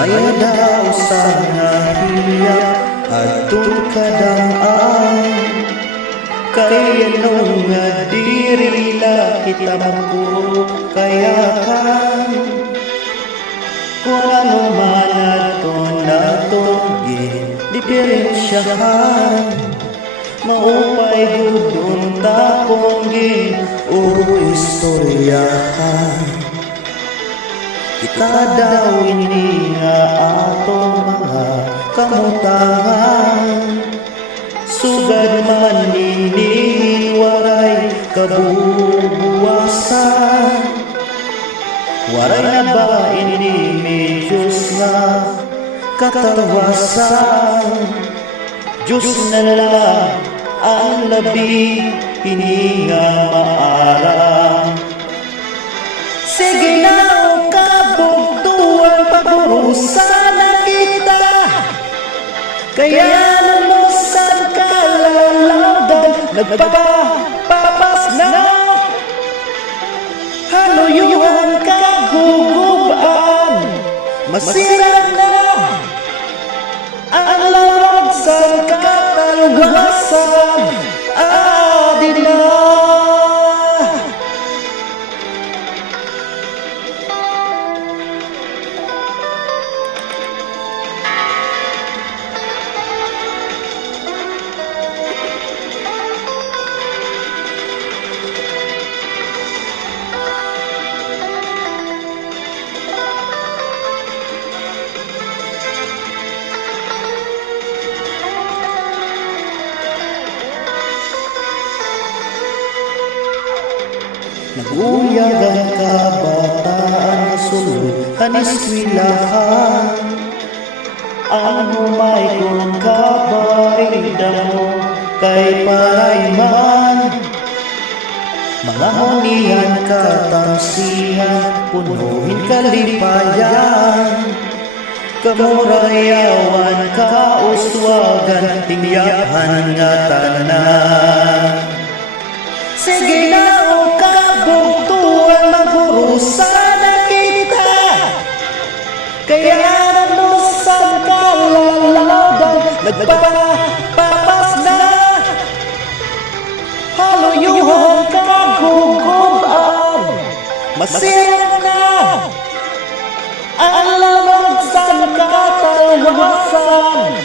Maya daw sa nahiya at kadaan. Kaya nung nga dirila kita magpuro kayakan. Kung ano man nato diferensyahan, maupay gudon taponggin o istoryahan. Kita daw ini nga atong mga kamutangan, sugad man nini waray kabubuwasan. Waray na ba ini Diyos nga katawasan? Diyos na lang ang labi hininga maara. Sige na o kabugtuan pagurusa na kita, kaya namusan kalalawdan nagpapapas na. Haluyuhan kagugubaan, masira na ang lawag sa katalwasan. Adi na. Naguyag ang kabataan na sulod kaniswilahan. Ang humay kong kabaida mo kay parayman. Mga hunihan katamsihan, punuhin kalipayan. Kamurayawan kauswagan, tingyapan nga tanan. Sige na o kabugtuan, maghurusa na kita, kaya nanusan kalalawdan nagpapapas na. Haluyuhan kagugubaan, masira na ang lamang sa katalwasan.